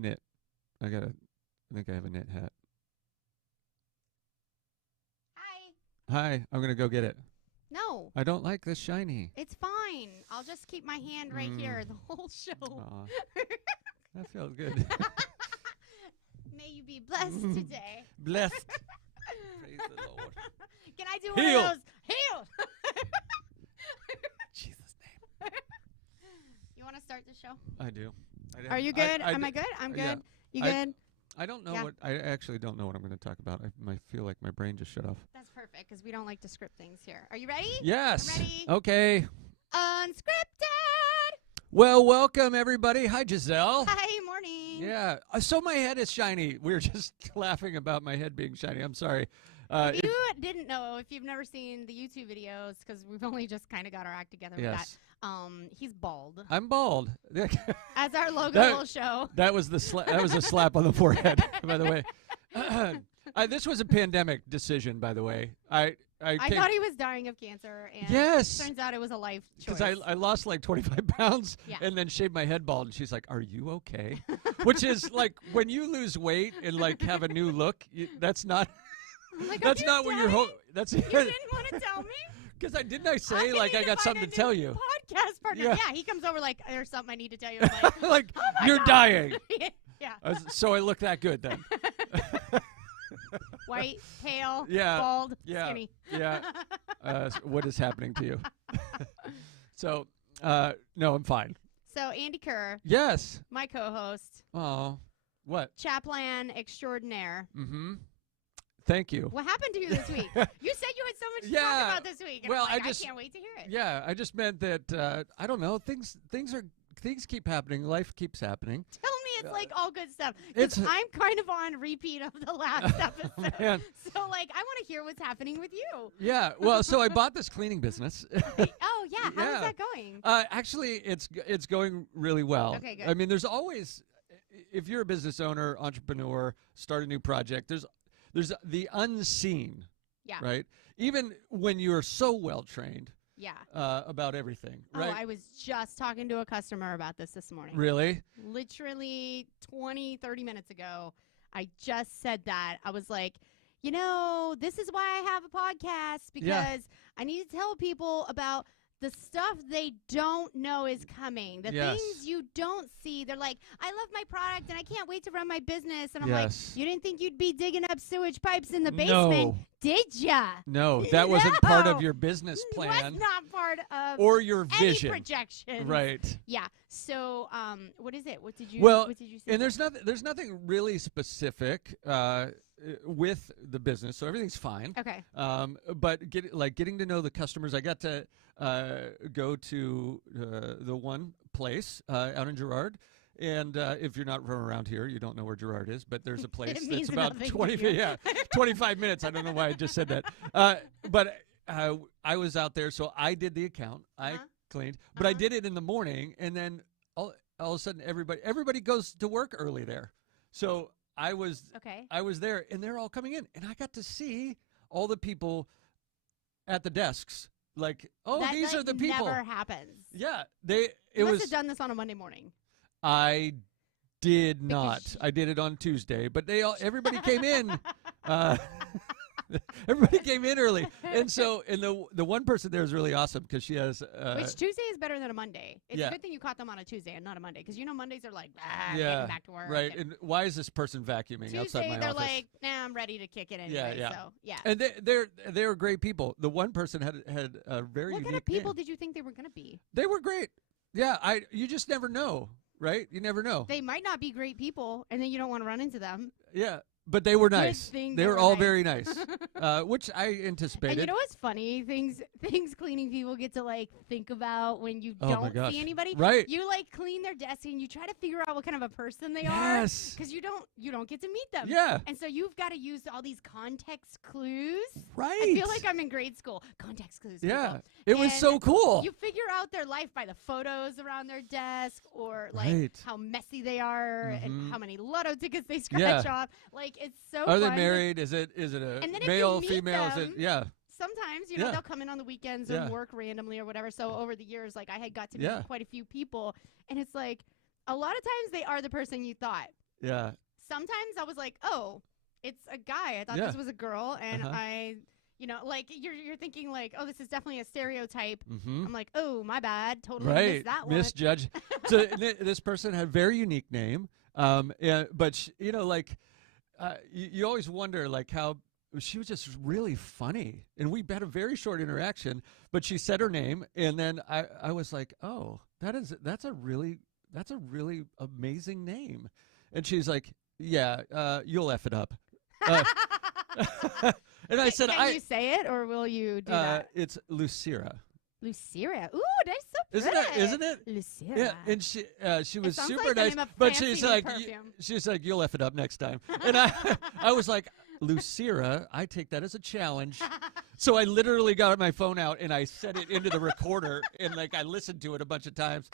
knit. I think I have a knit hat. Hi. Hi, I'm gonna go get it. No, I don't like this shiny. it's fine. I'll just keep my hand right here the whole show. Aw, that feels good. May you be blessed today. Blessed. Praise the Lord. Can I do one Heal. of those? Heal. Jesus' name. You want to start the show? I do. Are you good? Am I good? I'm good. yeah. You I- good? I don't know Yeah. what. I actually don't know what I'm going to talk about. I feel like my brain just shut off. That's perfect because we don't like to script things here. Are you ready? Yes. I'm ready. Okay. Unscripted. Well, welcome everybody. Hi, Gisele. Hi, morning. Yeah. So my head is shiny. We were just laughing about my head being shiny. I'm sorry. If you didn't know, if you've never seen the YouTube videos, because we've only just kind of got our act together with that, he's bald. I'm bald. As our logo That- will show. That was that was a slap on the forehead, by the way. This was a pandemic decision, by the way. I thought he was dying of cancer, and Yes. turns out it was a life choice. because I lost like 25 pounds Yeah. and then shaved my head bald, and she's like, "Are you okay?" Which is like when you lose weight and like have a new look. That's not. I'm like, That's "Are not you what you're. dying? That's You didn't want to tell me? because didn't I say I'm like gonna I need got find something a to tell new you? Podcast partner. Yeah. Yeah, he comes over like, there's something I need to tell you. I'm like, Like oh my you're God. dying. Yeah. So I look that good then. White, pale, Yeah. bald, Yeah. skinny. Yeah. What is happening to you? So, no, I'm fine. So Andy Kerr, Yes. my co-host, Oh, what? Chaplain extraordinaire. Mm-hmm. Thank you. What happened to you this week? You said you had so much to Yeah. talk about this week. And Well, I'm like, I just- can't wait to hear it. Yeah, I just meant that I don't know. Things keep happening. Life keeps happening. Tell me it's like all good stuff. It's- Because I'm kind of on repeat of the last episode. Man. So, like, I want to hear what's happening with you. Yeah. Well, so I bought this cleaning business. Oh, yeah. How Yeah. is that going? Actually, it's going really well. Okay, good. I mean, there's always, if you're a business owner, entrepreneur, start a new project. There's the unseen. Yeah. Right. Even when you're so well trained Yeah. about everything. Right. Oh, I was just talking to a customer about this morning. Really? Literally 20, 30 minutes ago, I just said that. I was like, you know, this is why I have a podcast, because Yeah. I need to tell people about the stuff they don't know is coming. The Yes. things you don't see. They're like, I love my product and I can't wait to run my business. And I'm Yes. like, you didn't think you'd be digging up sewage pipes in the No. basement, did ya? No, that wasn't part of No. your business plan Was not part of or your any vision. projection. Right. Yeah. So, what is it? What did you? Well, what did you say? And there's nothing really specific with the business, so everything's fine. Okay. But getting to know the customers, I got to go to the one place out in Girard. And if you're not from around here, you don't know where Girard is, but there's a place It that's means about nothing to 20 you. yeah, 25 minutes. I don't know why I just said that. But I was out there, so I did the account. I Uh-huh. cleaned, but I Uh-huh. did it in the morning, and then all of a sudden everybody goes to work early there. So I was Okay. there, and they're all coming in, and I got to see all the people at the desks. Like, oh, That, these like, are the people. Never happens. Yeah, You it must was. have done this on a Monday morning. I did not. Because I did it on Tuesday, but everybody came in. Everybody came in early, and the one person there is really awesome because she has. Which Tuesday is better than a Monday. It's yeah. a good thing you caught them on a Tuesday and not a Monday, because Mondays are like, Yeah, getting back to work. right. And And why is this person vacuuming outside Tuesday my they're office? like, nah, I'm ready to kick it anyway. yeah. So yeah. And they were great people. The one person had a very What unique kind of people name. did you think they were gonna be? They were great. Yeah, you just never know, right? You never know. They might not be great people, and then you don't want to run into them. Yeah, but they were Good nice. thing They they were were all nice. very nice, which I anticipated. And you know what's funny? Things cleaning people get to like think about when you Oh my don't gosh. see anybody. Right. You like clean their desk and you try to figure out what kind of a person they Yes. are, because you don't get to meet them. Yeah. And so you've got to use all these context clues. Right. I feel like I'm in grade school. Context clues. Yeah. people. It was And so cool. You figure out their life by the photos around their desk, or like Right. how messy they are Mhm. and how many lotto tickets they scratch Yeah. off. Like, it's so Are they fun to- married? Is it a And then if you male, meet female? Is them, it yeah. Sometimes, Yeah. they'll come in on the weekends Yeah. and work randomly or whatever. So over the years, like, I had got to meet Yeah. quite a few people, and it's like a lot of times they are the person you thought. Yeah. Sometimes I was like, oh, it's a guy. I thought Yeah. this was a girl, and Uh-huh. like you're thinking like, oh, this is definitely a stereotype. Mm-hmm. I'm like, oh, my bad, totally Right. missed that one. Misjudge. So this person had a very unique name. But like, you always wonder like how she was just really funny, and we had a very short interaction. But she said her name, and then I was like, oh, that's a really amazing name, and she's like, yeah, you'll F it up. And I said, Can you say it, or will you do that? It's Lucira. Lucira. Ooh, that's so Isn't pretty. Isn't it? Lucira. Yeah, and she was sounds super like the nice, name of but fancy she's new like, perfume. you'll F it up next time, and I was like, Lucira, I take that as a challenge. So I literally got my phone out and I set it into the recorder, and like I listened to it a bunch of times.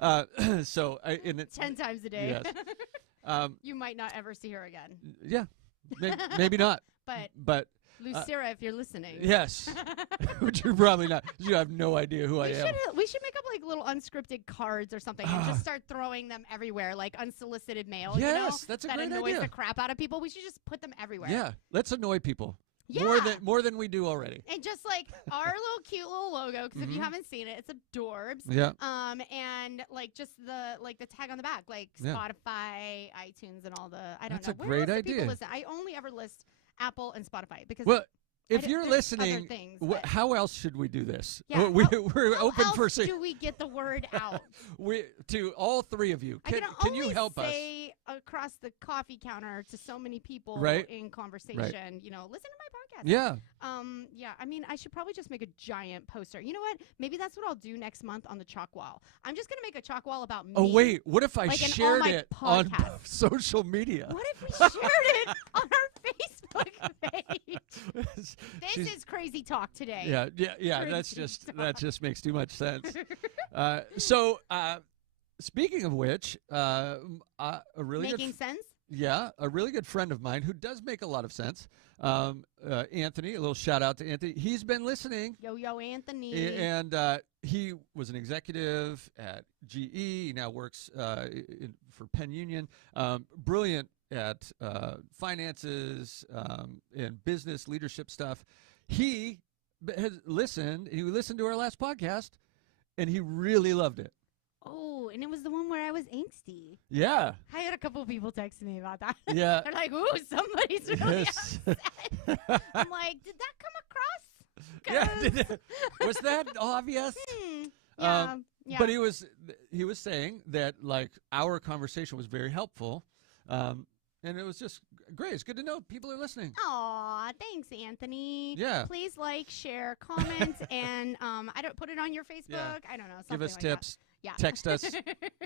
10 times a day. Yes. You might not ever see her again. Yeah, maybe not. But Lucira, if you're listening. Yes, but you're probably not. You have no idea who I am. We should make up like little unscripted cards or something and just start throwing them everywhere, like unsolicited mail. Yes, that's a that great annoys idea. the crap out of people. We should just put them everywhere. Yeah, let's annoy people. Yeah. More than we do already. And just like our little cute little logo, because if you haven't seen it, it's adorbs. Yeah. And like just the tag on the back, like Spotify, iTunes, and all the That's know. a great Where else do people idea. listen? I only ever list Apple and Spotify because if you're there's other listening, things, how else should we do this? Yeah, we're how open else for do we get the word out? to all three of you. Can you help us? I can only say across the coffee counter to so many people in conversation, listen to my podcast. Yeah. Yeah, I mean, I should probably just make a giant poster. You know what? Maybe that's what I'll do next month on the chalk wall. I'm just going to make a chalk wall about me. Oh, wait. What if I like in all shared my it podcasts. on social media? What if we shared it on our Facebook page? This is crazy talk today. Yeah. That just makes too much sense. Speaking of which, a really making sense. Yeah, a really good friend of mine who does make a lot of sense. Anthony, a little shout out to Anthony. He's been listening. Yo, Anthony. And he was an executive at GE. He now works for Penn Union. Brilliant at finances and business leadership stuff. He has listened. He listened to our last podcast, and he really loved it. Oh, and it was the one where I was angsty. Yeah. I had a couple people text me about that. Yeah. They're like, ooh, somebody's really upset. I'm like, did that come across? Yeah. Was that obvious? Yeah. But he was saying that like our conversation was very helpful. And it was just great. It's good to know people are listening. Aw, thanks, Anthony. Yeah. Please like, share, comment, and I don't put it on your Facebook. Yeah. I don't know. Give us like tips. That. Yeah. Text us.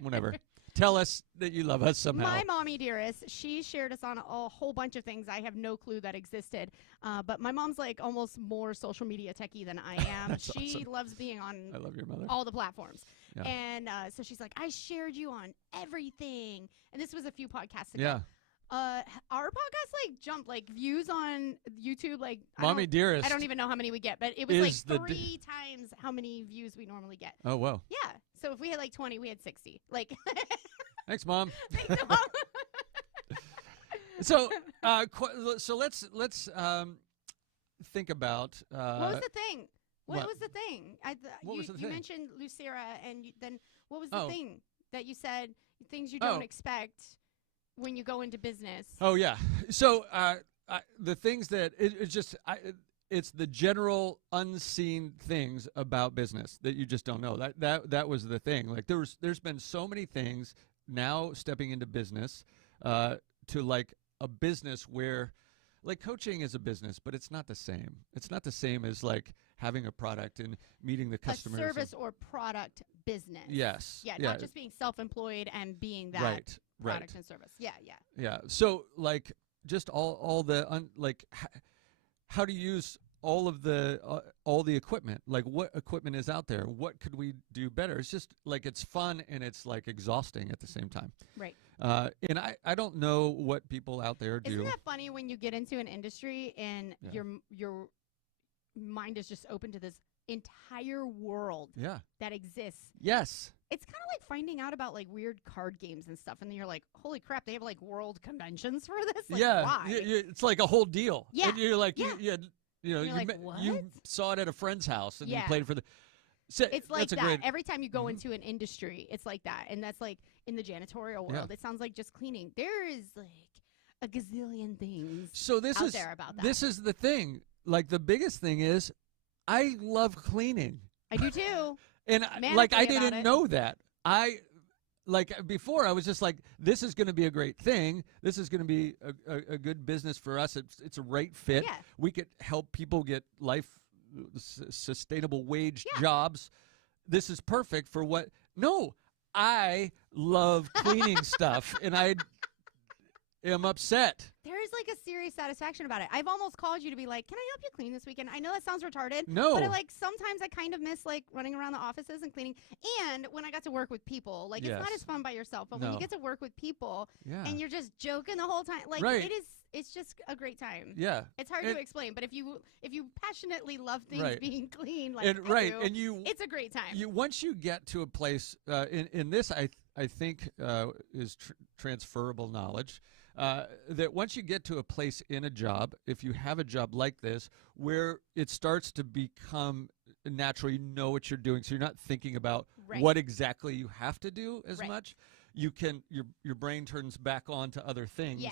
Whatever. Tell us that you love us somehow. My mommy dearest, she shared us on a whole bunch of things I have no clue that existed. But my mom's like almost more social media techie than I am. She awesome. Loves being on I love your mother. all the platforms. Yeah. And so she's like, I shared you on everything. And this was a few podcasts ago. Yeah. Our podcast like jumped like views on YouTube. Like Mommy dearest. I don't even know how many we get, but it was like 3 times how many views we normally get. Oh, wow. Yeah. So if we had like 20, we had 60. Like. Thanks, Mom. Thanks, Mom. So let's think about what was the thing? What was the thing? What was the you thing? mentioned Lucira, and then what was the Oh. thing that you said? Things you don't expect when you go into business. Oh yeah. So the things that it's the general unseen things about business that you just don't know. That was the thing. Like there's been so many things now stepping into business to like a business where like coaching is a business, but it's not the same. It's not the same as like having a product and meeting the customers. A service or product business. Yes. Yeah, not just being self-employed and being that product and service. Yeah. So like just all the how to use all the equipment. Like what equipment is out there? What could we do better? It's just like it's fun and it's like exhausting at the same time. Right. And I don't know what people out there do. Isn't that funny when you get into an industry and your mind is just open to this entire world Yeah. that exists. Yes. It's kind of like finding out about like weird card games and stuff, and then you're like, holy crap, they have like world conventions for this. Like, yeah. why? It's like a whole deal. Yeah. And you're like, Yeah. you like, what? you saw it at a friend's house and you Yeah. played for the. It's like that. Great, Every time you go Mhm. into an industry, it's like that. And that's like in the janitorial world. It sounds like just cleaning. There is like a gazillion things so this out is there about that. this is the thing. Like the biggest thing is, I love cleaning. I do too. And Manically I about didn't it. know that. Before I was just like, this is going to be a great thing. This is going to be a good business for us. It's a right fit. Yeah. We could help people get sustainable wage Yeah. jobs. This is perfect for what? No, I love cleaning stuff, and I am upset. There is like a serious satisfaction about it. I've almost called you to be like, can I help you clean this weekend? I know that sounds retarded. No. But sometimes I kind of miss like running around the offices and cleaning. And when I got to work with people, like it's not Yes. as fun by yourself, but when No. you get to work with people Yeah. and you're just joking the whole time, like Right. it's just a great time. Yeah. It's hard And- to explain, but if you passionately love things Right. being clean, like And I do, and you it's a great time. once you get to a place in this I think is transferable knowledge that once you get to a place in a job, if you have a job like this where it starts to become natural, you know what you're doing, so you're not thinking about Right. what exactly you have to do as Right. much. You can your brain turns back on to other things. Yeah.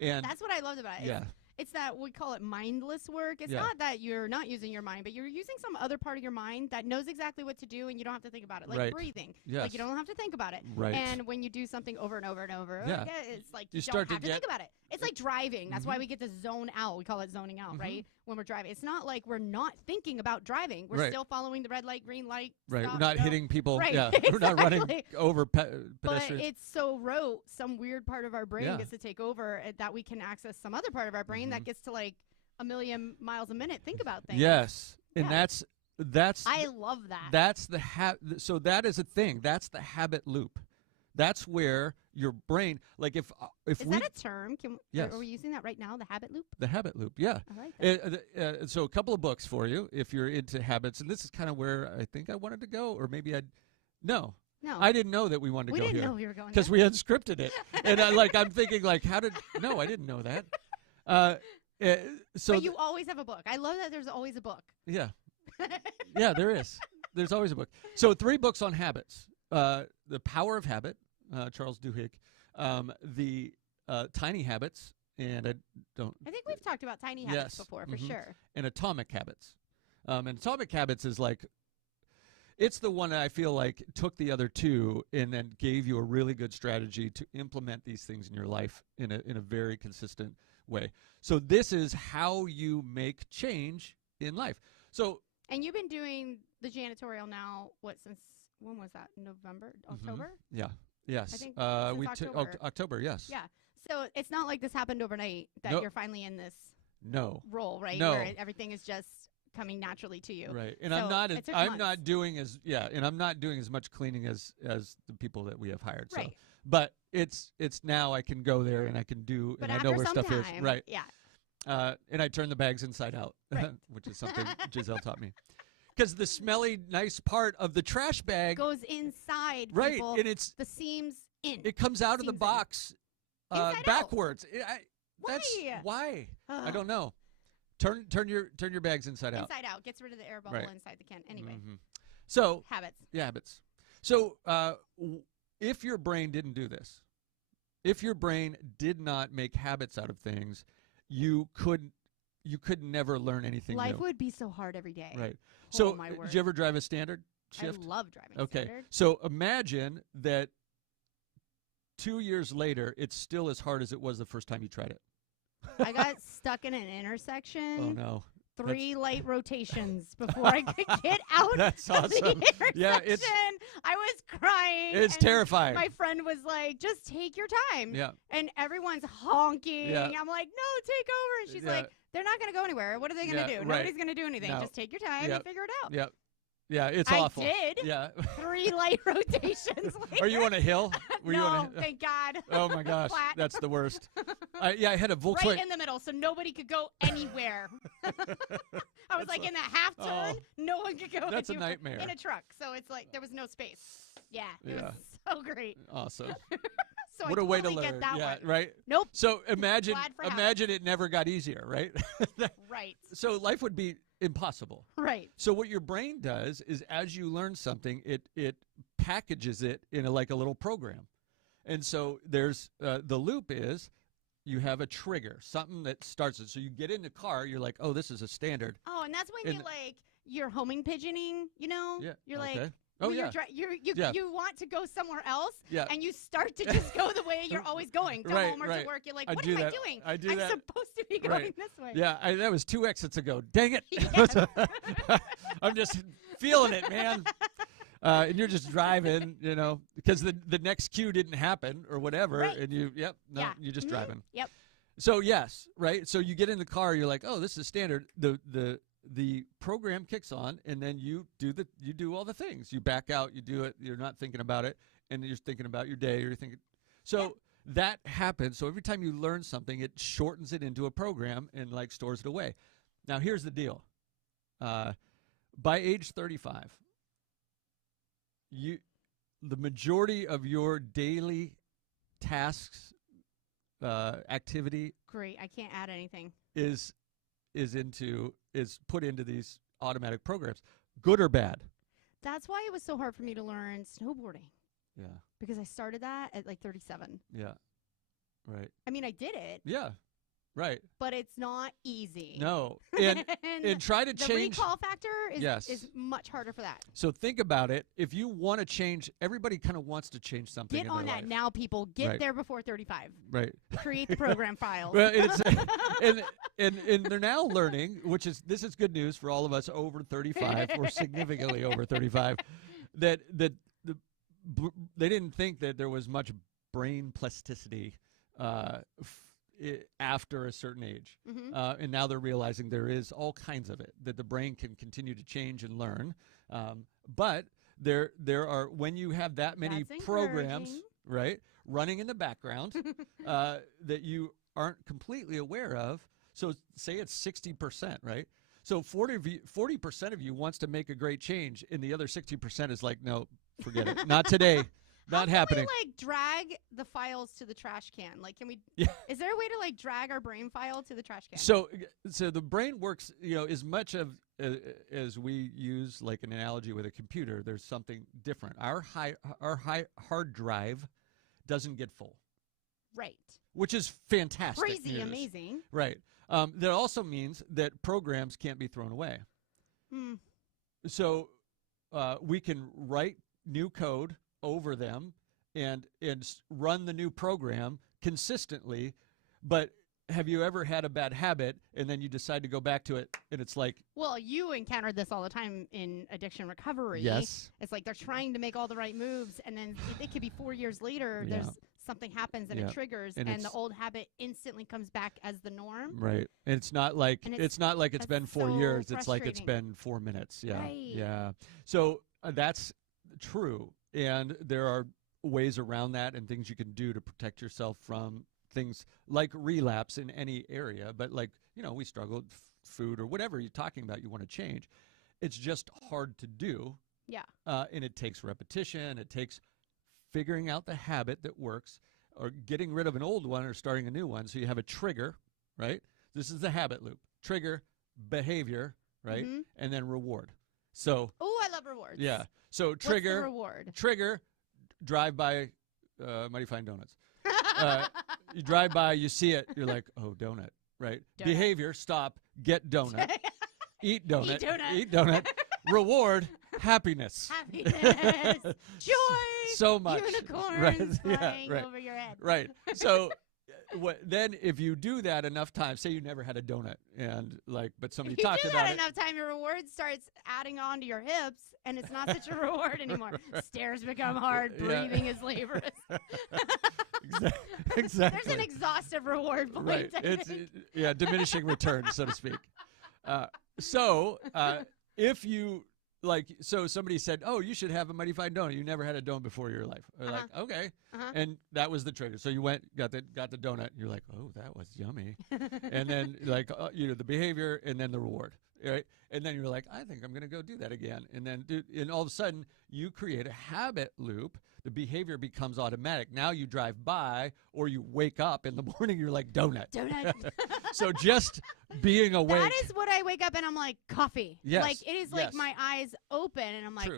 And That's what I loved about it. yeah. It's that we call it mindless work. It's Yeah. not that you're not using your mind, but you're using some other part of your mind that knows exactly what to do, and you don't have to think about it. Like Right. breathing. Yes. Like you don't have to think about it. Right. And when you do something over and over and over, Yeah. it's like You you start don't to have to get- think about it. It's like driving. That's Mhm. why we get to zone out. We call it zoning out, Mhm. right? When we're driving. It's not like we're not thinking about driving. We're Right. still following the red light, green light. Right. Stop, We're not go. hitting people. Right. Yeah. We're not running Exactly. over But pedestrians. it's so rote, some weird part of our brain Yeah. gets to take over that we can access some other part of our brain that Mhm. gets to like a million miles a minute think about things. Yes. And Yeah. that's I love that. That's the so that is a thing. That's the habit loop. That's where your brain, like if Is we that a term? Yes. Are we using that right now? The habit loop? the habit loop, yeah. I like that. So a couple of books for you if you're into habits, and this is kind of where I think I wanted to go, or maybe No. I didn't know that we wanted to We go didn't here know we were going because there. we unscripted it, and I'm thinking like, no, I didn't know that. So But you always have a book. I love that there's always a book. yeah. Yeah, there is. There's always a book. So 3 books on habits. The Power of Habit, Charles Duhigg. The Tiny Habits, and I think we've talked about tiny habits Yes. before, for Mhm. sure. and Atomic Habits. And Atomic Habits is like, it's the one that I feel like took the other 2 and then gave you a really good strategy to implement these things in your life in a very consistent way. So this is how you make change in life. So And you've been doing the janitorial now, since when was that? November? October? yeah, yes, I think we since took October. October, yes. Yeah. So it's not like this happened overnight that Nope. you're finally in this No. role, right? No. Where everything is just coming naturally to you. Right, and So I'm not it took I'm months. not doing as and I'm not doing as much cleaning as the people that we have hired. So, Right. but it's now I can go there and I can do But and I after know where some stuff time, is. Right. Yeah. And I turn the bags inside out, Right. which is something Gisele taught me. Because the smelly, nice part of the trash bag, Goes inside. right, People, and the seams in. it comes out of the seams in. box Inside out. backwards. Why? Why. I Ugh. don't know. Turn your bags inside out. Inside out. Gets rid of the air bubble Right. inside the can. Anyway, Mhm. So habits. habits. So if your brain didn't do this, if your brain did not make habits out of things, you could never learn anything Life new. would be so hard every day. Right. Oh, So my word. did you ever drive a standard shift? I love driving Okay. standard. So imagine that 2 years later, it's still as hard as it was the first time you tried it. I got stuck in an intersection. Oh no. 3 light rotations before I could get out That's of the awesome. intersection. Yeah, it's I was crying. it's and terrifying. My friend was like, just take your time. Yeah. And everyone's honking. Yeah. I'm like, no, take over. And she's Yeah. like, they're not going to go anywhere. What are they going to Yeah, do? right. Nobody's going to do anything. No. Just take your time Yep. and figure it out. Yep. Yeah, it's I awful. did. Yeah. 3 light rotations later. Are you on a hill? Were no, you on a thank God. Oh my gosh, Flat. that's the worst. I had a Volkswagen. Right in the middle, so nobody could go anywhere. I was like in that half turn, no one could go That's a anywhere nightmare. in a truck. So it's like there was no space. Yeah, it was so great. Awesome. So What I a way to totally learn. get that Yeah, one. right? Nope. So imagine Glad for habit. imagine it never got easier, right? Right. So life would be impossible. Right. So what your brain does is as you learn something, it packages it in like a little program. And so there's the loop is you have a trigger, something that starts it. So you get in the car, you're like, oh, this is a standard. Oh, and that's when you're homing pigeoning, you know? Yeah. You're okay. like, Oh, when yeah. you want to go somewhere else, Yeah. and you start to just go the way you're always going to Right, home or right. to work. You're like, I what do am I that. doing? I do I'm that. supposed to be going Right. this way. Yeah, that was 2 exits ago. Dang it. Yes. I'm just feeling it, man. And you're just driving, you know, because the next cue didn't happen or whatever. Right. And you're just driving. Yep. So, yes, right? So you get in the car, you're like, oh, this is standard. The program kicks on, and then you do all the things. You back out, you do it. You're not thinking about it, and you're thinking about your day. You're thinking, so that happens. So every time you learn something, it shortens it into a program and like stores it away. Now here's the deal. By age 35, the majority of your daily tasks, activity Great. I can't add anything. is put into these automatic programs, good or bad. That's why it was so hard for me to learn snowboarding, Yeah. because I started that at like 37. Yeah. Right. I mean, I did it, Yeah. Right. but it's not easy. No. And and try to the change. recall factor is, Yes. is much harder for that. So think about it. If you want to change, everybody kind of wants to change something. Get in on their that life. now, people. Get Right. there before 35. Right. Create the program files. Well, it's and they're now learning, this is good news for all of us over 35 or significantly over 35, that they didn't think that there was much brain plasticity after a certain age, and now they're realizing there is all kinds of it, that the brain can continue to change and learn, but there are, when you have that many That's programs, encouraging. right, running in the background that you aren't completely aware of. So say it's 60%, right? So 40% of you wants to make a great change, and the other 60% is like, no, forget it, not today. Not happening. Can we, like, drag the files to the trash can? Like, can we? Yeah. Is there a way to like drag our brain file to the trash can? So the brain works, as much of as we use like an analogy with a computer. There's something different. Our hard drive doesn't get full, Right. which is fantastic. Crazy, news. amazing. Right. That also means that programs can't be thrown away. So we can write new code over them and run the new program consistently, but have you ever had a bad habit and then you decide to go back to it and it's like, Well, you encountered this all the time in addiction recovery. yes, It's like they're trying to make all the right moves, and then it could be 4 years later, Yeah. there's something happens and Yeah. it triggers, And and the it's- old habit instantly comes back as the norm. right. And it's not like And it's not like it's that's been 4 so years. It's like it's frustrating. been 4 minutes. Yeah. Right. Yeah. So that's true. And there are ways around that and things you can do to protect yourself from things like relapse in any area. But like, we struggle with food or whatever you're talking about, you want to change. It's just hard to do. Yeah. And it takes repetition. It takes figuring out the habit that works, or getting rid of an old one or starting a new one. So you have a trigger, right? This is the habit loop. Trigger, behavior, right? Mhm. And then reward. So, Oh, I love rewards. yeah. So What's the trigger, reward? drive by Mighty Fine Donuts. You drive by, you see it, you're like, oh, donut, right? Donut. Behavior, stop, get donut. Eat donut. Eat donut. Eat donut. Reward, happiness. Happiness, joy, So much. unicorns Right. Yeah, flying right. over your head. Right. So then if you do that enough times, say you never had a donut and but somebody If you talked do about that it. enough time, your reward starts adding on to your hips, and it's not such a reward anymore. Stairs become hard. Yeah. Breathing is laborious. Exactly. There's an exhaustive reward point. Right. I It's think. diminishing returns, so to speak. So if you like, so somebody said, "Oh, you should have a mighty fine donut. You never had a donut before in your life." Or like, okay, and that was the trigger. So you went, got the donut. And you're like, "Oh, that was yummy," and then like the behavior, and then the reward, right? And then you're like, "I think I'm gonna go do that again," and then and all of a sudden you create a habit loop. The behavior becomes automatic. Now you drive by or you wake up in the morning, you're like, donut. So just being awake. That is what I wake up and I'm like, coffee. Yes. Like, it is like my eyes open and I'm like,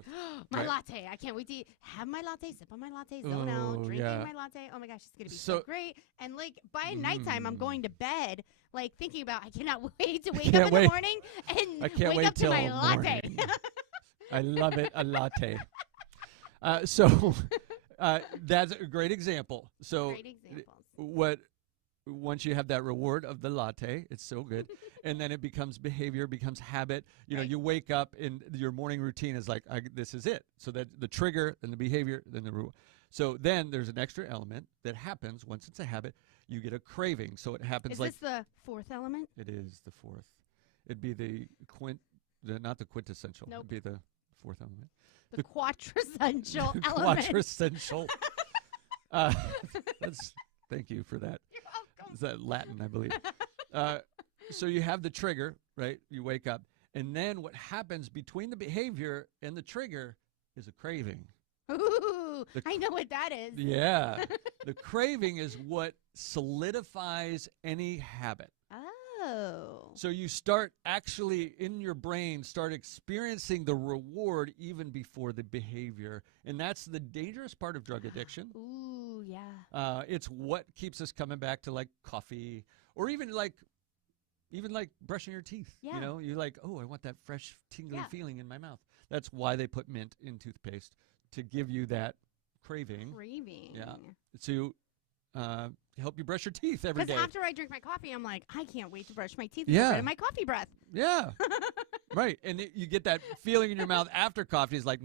my latte. I can't wait to have my latte, sip on my latte, zone out, drinking my latte. Oh my gosh, it's going to be so great. And like by nighttime, I'm going to bed, like thinking about, I cannot wait to wake up in the morning and wake up to my latte. I love it, a latte. So that's a great example. So great examples. Once you have that reward of the latte, it's so good, and then it becomes behavior, becomes habit. You know, you wake up and your morning routine is like, this is it. So that the trigger, then the behavior, then the reward. So then there's an extra element that happens once it's a habit. You get a craving. So it happens Is this the fourth element? It is the fourth. It'd be not the quintessential. Nope. It'd be the fourth element. The quadressential element. Quadressential. Thank you for that. You're welcome. Is that Latin, I believe? So you have the trigger, right? You wake up. And then what happens between the behavior and the trigger is a craving. Ooh, I know what that is. Yeah. The craving is what solidifies any habit. Oh. So you start actually in your brain, start experiencing the reward even before the behavior. And that's the dangerous part of drug addiction. Ooh, yeah. It's what keeps us coming back to like coffee or even like brushing your teeth. Yeah. You know, you're like, oh, I want that fresh tingly feeling in my mouth. That's why they put mint in toothpaste, to give you that craving. Yeah. To help you brush your teeth every day. Because after I drink my coffee, I'm like, I can't wait to brush my teeth and get rid of my coffee breath. Yeah. Right. And you get that feeling in your mouth after coffee is like,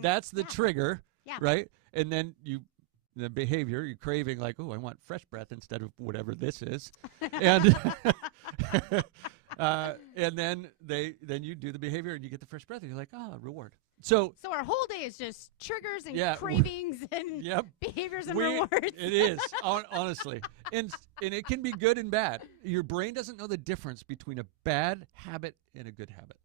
that's the trigger. Yeah. Right. And then the behavior, you're craving like, oh, I want fresh breath instead of whatever this is. And and then you do the behavior and you get the fresh breath and you're like, reward. So our whole day is just triggers and cravings and behaviors and rewards. It is, honestly. And it can be good and bad. Your brain doesn't know the difference between a bad habit and a good habit.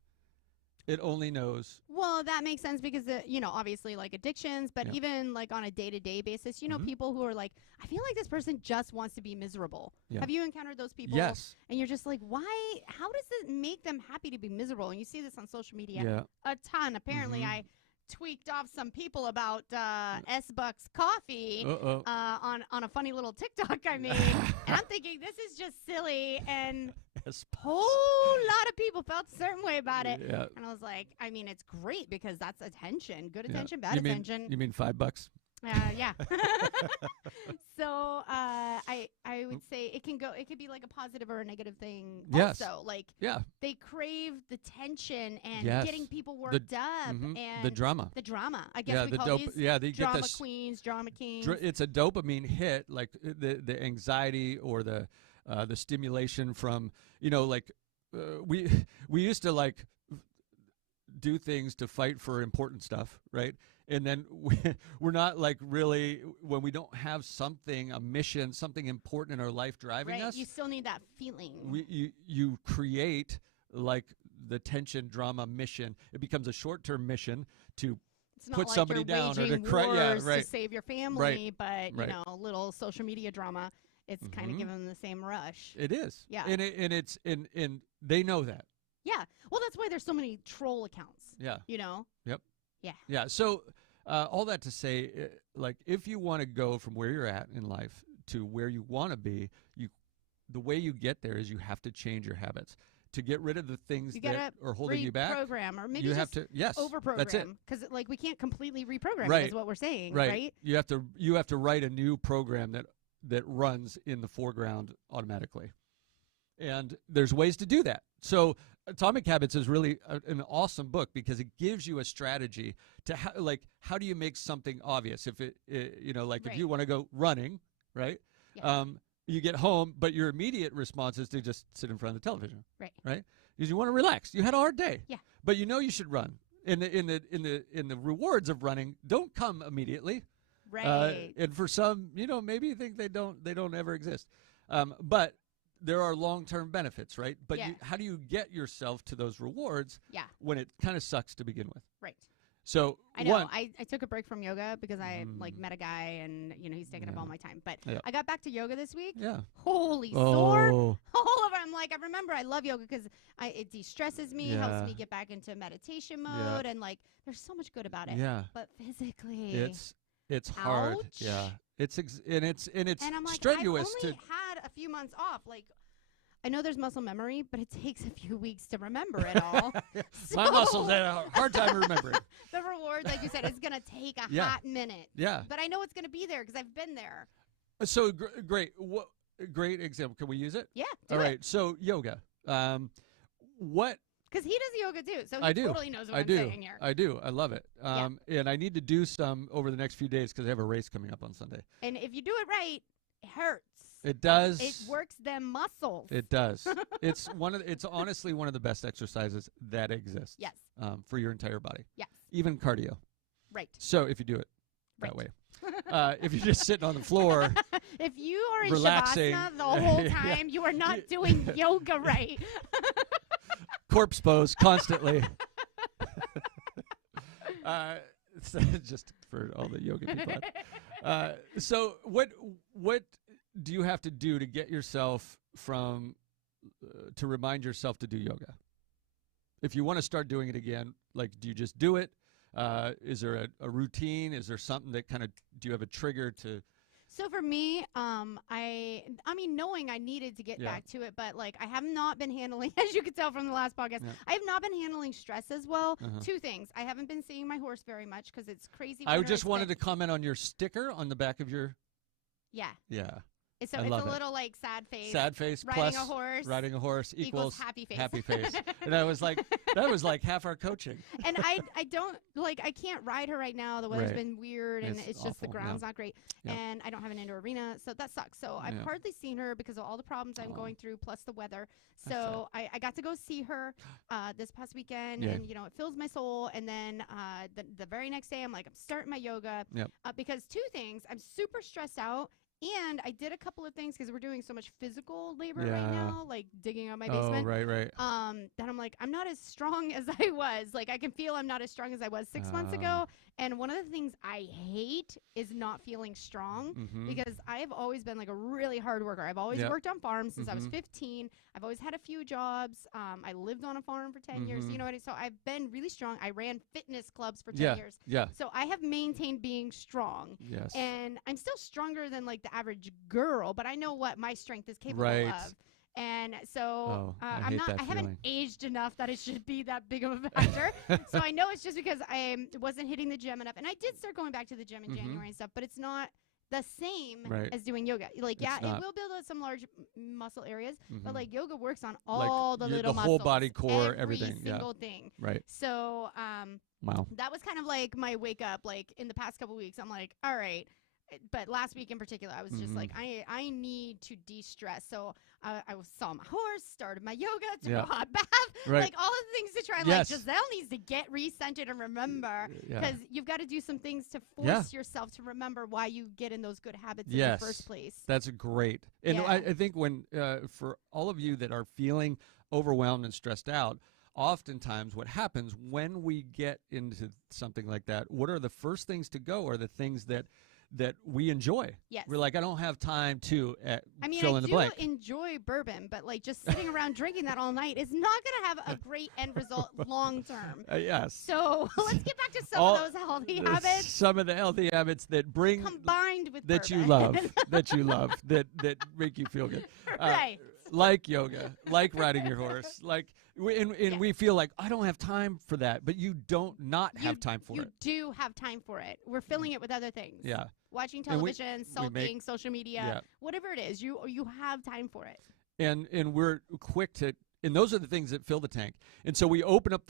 It only knows. Well, that makes sense because, obviously like addictions, but even like on a day-to-day basis, people who are like, I feel like this person just wants to be miserable. Yeah. Have you encountered those people? Yes. And you're just like, why? How does it make them happy to be miserable? And you see this on social media a ton. Apparently, I tweaked off some people about S-Bucks coffee on a funny little TikTok I made. And I'm thinking, this is just silly. And a whole lot of people felt a certain way about it. Yeah. And I was like, I mean, it's great because that's attention. Good attention, bad attention. You mean $5? Yeah. So I would say it could be like a positive or a negative thing. Yes. Also, like they crave the tension and getting people worked up and the drama. I guess we call these they drama get queens, drama kings. It's a dopamine hit, like the anxiety or the stimulation from we used to like do things to fight for important stuff, right? And then we're not like really, when we don't have something, a mission, something important in our life driving us. You still need that feeling. You create like the tension, drama, mission. It becomes a short-term mission to put like somebody down or to to save your family, but a little social media drama. It's kind of giving them the same rush. It is. Yeah. And they know that. Yeah. Well, that's why there's so many troll accounts. Yeah. Yep. Yeah. Yeah. So all that to say, like, if you want to go from where you're at in life to where you want to be, the way you get there is you have to change your habits. To get rid of the things that are holding you back, reprogram, or maybe you just have to overprogram. That's it. Because like we can't completely reprogram it, is what we're saying, right? You have to write a new program that runs in the foreground automatically, and there's ways to do that. So Atomic Habits is really an awesome book because it gives you a strategy to how do you make something obvious. If if you want to go running, right? Yeah. You get home, but your immediate response is to just sit in front of the television. Right. Right? Because you want to relax. You had a hard day. Yeah. but you should run. In the rewards of running don't come immediately. Right. And for some, maybe you think they don't ever exist. But there are long-term benefits, right? But how do you get yourself to those rewards when it kind of sucks to begin with? Right. So I know I took a break from yoga because I met a guy and he's taking up all my time. But I got back to yoga this week. Yeah. Holy sore. All over. I'm like, I remember I love yoga because it de-stresses me, helps me get back into meditation mode, and like there's so much good about it. Yeah. But physically, it's hard. Yeah. It's and I'm like, I've strenuous only had a few months off. Like, I know there's muscle memory, but it takes a few weeks to remember it all. My muscles had a hard time remembering. The reward, like you said, is going to take a hot minute. Yeah. But I know it's going to be there because I've been there. So great. Great example. Can we use it? Yeah. All right. So yoga. What? Because he does yoga too, so he totally knows what I'm saying here. I do. I love it. And I need to do some over the next few days because I have a race coming up on Sunday. And if you do it right, it hurts. It does. It works them muscles. It does. It's honestly one of the best exercises that exists. Yes. For your entire body. Yes. Even cardio. Right. So if you do it that way. If you're just sitting on the floor, if you are in relaxing Shavasana the whole time, you are not doing yoga right. Corpse pose constantly. Just for all the yoga people. So what do you have to do to get yourself to remind yourself to do yoga? If you want to start doing it again, like, do you just do it? Is there a routine? Is there something that do you have a trigger to? So for me, I mean, knowing I needed to get back to it, but like I have not been handling, as you could tell from the last podcast, I have not been handling stress as well. Two things. I haven't been seeing my horse very much because it's crazy. I just wanted to comment on your sticker on the back of your. Yeah. Yeah. It's a little like sad face. Sad face riding plus riding a horse equals happy face. Happy face. And that was like half our coaching. And I don't I can't ride her right now. The weather's been weird and it's just the ground's not great. And I don't have an indoor arena, so that sucks. So I've hardly seen her because of all the problems I'm going through plus the weather. So I got to go see her this past weekend and it fills my soul. And then the very next day I'm starting my yoga because two things. I'm super stressed out. And I did a couple of things because we're doing so much physical labor right now, like digging out my basement. Oh, right. That I'm like, I'm not as strong as I was. Like, I can feel I'm not as strong as I was 6 months ago. And one of the things I hate is not feeling strong because I have always been like a really hard worker. I've always worked on farms since I was 15. I've always had a few jobs. I lived on a farm for 10 years. You know what I mean? So I've been really strong. I ran fitness clubs for 10 years. Yeah. So I have maintained being strong. Yes. And I'm still stronger than like the average girl, but I know what my strength is capable of. And so I haven't aged enough that it should be that big of a factor. So I know it's just because I wasn't hitting the gym enough. And I did start going back to the gym in January and stuff, but it's not the same as doing yoga. Like, it will build up some large muscle areas, but like yoga works on all the little muscles. The whole body, core, everything. Every single thing. Right. So wow. That was kind of like my wake up. Like in the past couple weeks, I'm like, all right. But last week in particular, I was just like, I need to de-stress. So I saw my horse, started my yoga, took a hot bath, like all of the things to try. Like Gisele needs to get recentered and remember because you've got to do some things to force yourself to remember why you get in those good habits in the first place. That's great. And I think when for all of you that are feeling overwhelmed and stressed out, oftentimes what happens when we get into something like that, what are the first things to go are the things that we enjoy. Yes. We're like, I don't have time to fill in the blank. I do enjoy bourbon, but like just sitting around drinking that all night is not going to have a great end result long term. Yes. So let's get back to some of those healthy habits. Some of the healthy habits that bring combined with that bourbon. you love, that make you feel good. Right. Like yoga, like riding your horse, like. We feel like I don't have time for that, but you don't not have time for it. You do have time for it. We're filling it with other things. Yeah. Watching television, sulking, social media, whatever it is, you have time for it. And we're quick to, and those are the things that fill the tank. And so we open up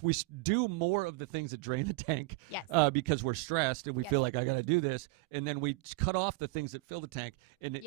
we do more of the things that drain the tank because we're stressed and we feel like I got to do this. And then we cut off the things that fill the tank. And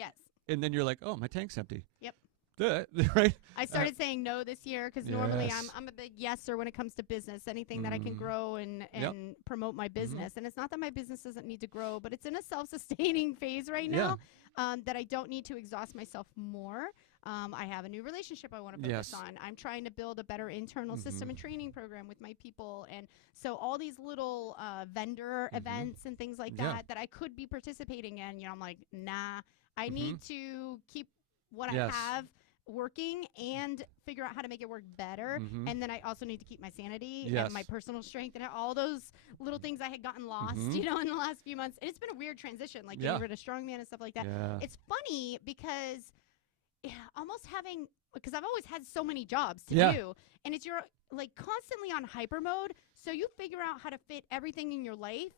and then you're like, oh, my tank's empty. Yep. right? I started saying no this year because normally I'm a big yeser when it comes to business. Anything that I can grow and promote my business. And it's not that my business doesn't need to grow, but it's in a self-sustaining phase right now that I don't need to exhaust myself more. I have a new relationship I want to focus on. I'm trying to build a better internal system and training program with my people. And so all these little vendor events and things like that I could be participating in, I'm like, nah, I need to keep what I have working and figure out how to make it work better. And then I also need to keep my sanity and my personal strength and all those little things I had gotten lost, in the last few months. And it's been a weird transition, like getting rid of strongman and stuff like that. It's funny because almost having, because I've always had so many jobs to do, and it's you're like constantly on hyper mode, so you figure out how to fit everything in your life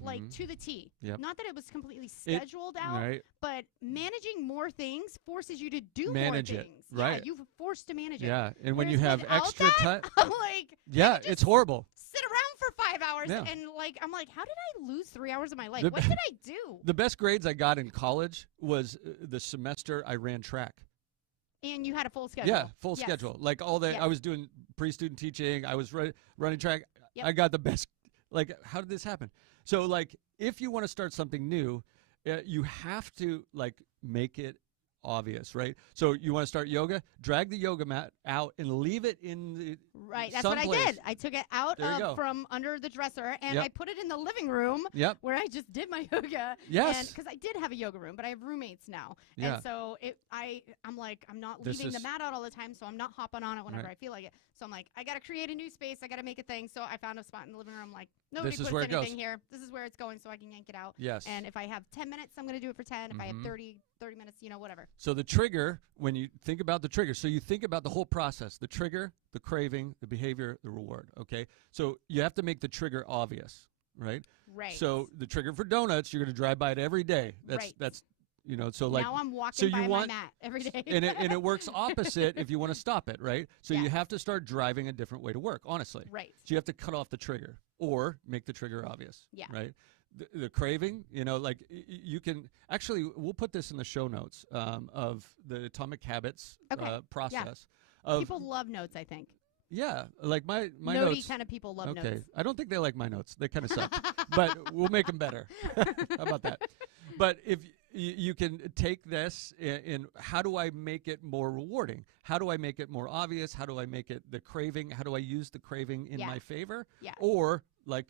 like to the T. Not that it was completely scheduled out, but managing more things forces you to do more things. Yeah, you're forced to manage it. Yeah, and when you have extra time, I'm like, it's horrible. Sit around for 5 hours and I'm like, how did I lose 3 hours of my life? What did I do? The best grades I got in college was the semester I ran track. And you had a full schedule. Yeah, full schedule. Like all the, I was doing pre-student teaching. I was running track. I got the best. Like, how did this happen? So, like, if you want to start something new, you have to, like, make it obvious, right? So you want to start yoga, drag the yoga mat out and leave it in the that's what I did. I took it out from under the dresser and I put it in the living room where I just did my yoga. Yes. Because I did have a yoga room, but I have roommates now. And so I'm like, I'm not leaving the mat out all the time, so I'm not hopping on it whenever I feel like it. So I'm like, I got to create a new space. I got to make a thing. So I found a spot in the living room. Like, nobody puts anything here. This is where it's going, so I can yank it out. Yes. And if I have 10 minutes, I'm going to do it for 10. If I have 30 minutes, whatever. So the trigger, when you think about the trigger, so you think about the whole process, the trigger, the craving, the behavior, the reward, okay? So you have to make the trigger obvious, right? Right. So the trigger for donuts, you're going to drive by it every day. That's so like now I'm walking by my mat every day. and it works opposite if you want to stop it, right? So you have to start driving a different way to work, honestly. Right. So you have to cut off the trigger or make the trigger obvious. Yeah. Right. The craving, like you can actually, we'll put this in the show notes of the Atomic Habits process. Yeah. People love notes, I think. Yeah, like my Notey notes. kind of people love notes. Okay, I don't think they like my notes. They kind of suck, but we'll make them better. How about that? But if you can take this and how do I make it more rewarding? How do I make it more obvious? How do I make it the craving? How do I use the craving in my favor? Yeah. Or like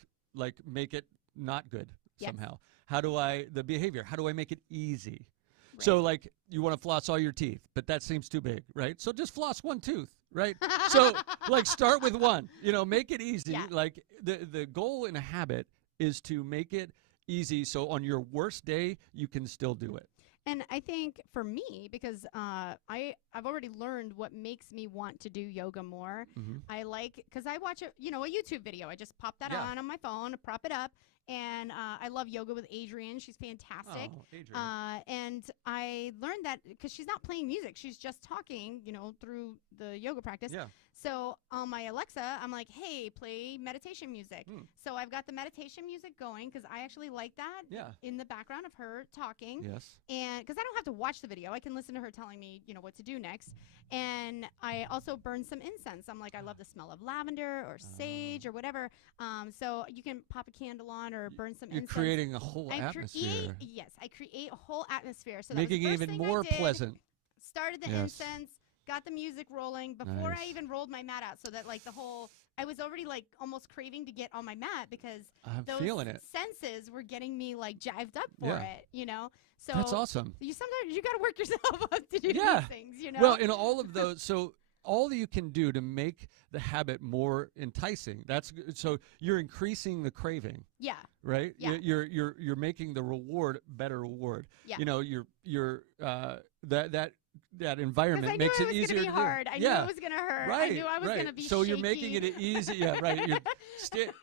make it not good somehow? How do the behavior? How do I make it easy? Right. So like you want to floss all your teeth, but that seems too big, right? So just floss one tooth, right? So like start with one, make it easy. Yeah. Like the goal in a habit is to make it easy. So on your worst day, you can still do it. And I think for me, because I've already learned what makes me want to do yoga more. I like, because I watch a YouTube video. I just pop that on my phone, prop it up. And I love yoga with Adrienne. She's fantastic. Oh, Adrienne. And I learned that because she's not playing music. She's just talking, through the yoga practice. Yeah. So on my Alexa, I'm like, hey, play meditation music. So I've got the meditation music going because I actually like that in the background of her talking. Yes. And because I don't have to watch the video. I can listen to her telling me, what to do next. And I also burn some incense. I'm like, I love the smell of lavender or sage or whatever. So you can pop a candle on or burn some incense. You're creating a whole atmosphere. Yes, I create a whole atmosphere. So making it even more pleasant. Started the incense. Got the music rolling before I even rolled my mat out, so that like I was already like almost craving to get on my mat because those senses were getting me like jived up for it, So that's awesome. Sometimes you got to work yourself up to do these things, Well, in all of those, so all you can do to make the habit more enticing. So you're increasing the craving. Yeah. Right. Yeah. You're making the reward better reward. Yeah. You're that environment makes it easier to do. I knew it was going to hurt. Right, I knew I was going to be so shaky. You're making it easy. Yeah, right.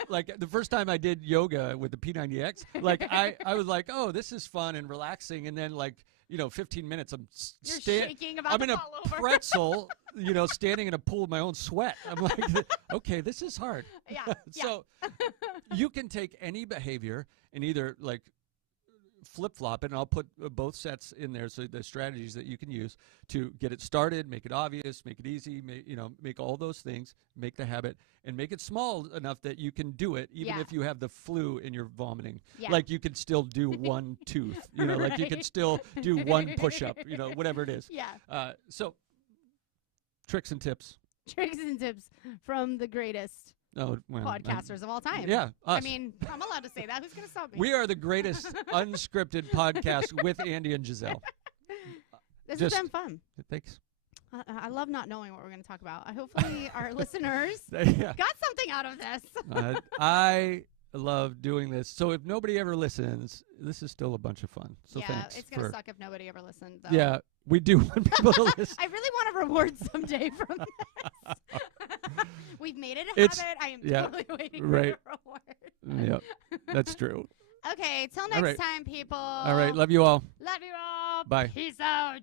Like the first time I did yoga with the P90X, like I was like, oh, this is fun and relaxing. And then 15 minutes, You're shaking about I'm to in a fall over. pretzel, standing in a pool of my own sweat. I'm like, okay, this is hard. Yeah. So you can take any behavior and either flip-flop it, and I'll put both sets in there, so the strategies that you can use to get it started, make it obvious, make it easy, make all those things, make the habit, and make it small enough that you can do it even if you have the flu and you're vomiting. Like you can still do one tooth, like you can still do one push-up, whatever it is. So tricks and tips. Tricks and tips from the greatest podcasters of all time. Yeah, us. I mean, I'm allowed to say that. Who's going to stop me? We are the greatest unscripted podcast with Andy and Gisele. This has been fun. Thanks. I love not knowing what we're going to talk about. Hopefully our listeners got something out of this. I love doing this. So if nobody ever listens, this is still a bunch of fun. So thanks. It's going to suck if nobody ever listened, though. Yeah, we do want people to listen. I really want a reward someday from this. We've made it a habit. I am totally waiting for a reward. Yep, that's true. Okay, till next time, people. All right, love you all. Love you all. Bye. Peace out.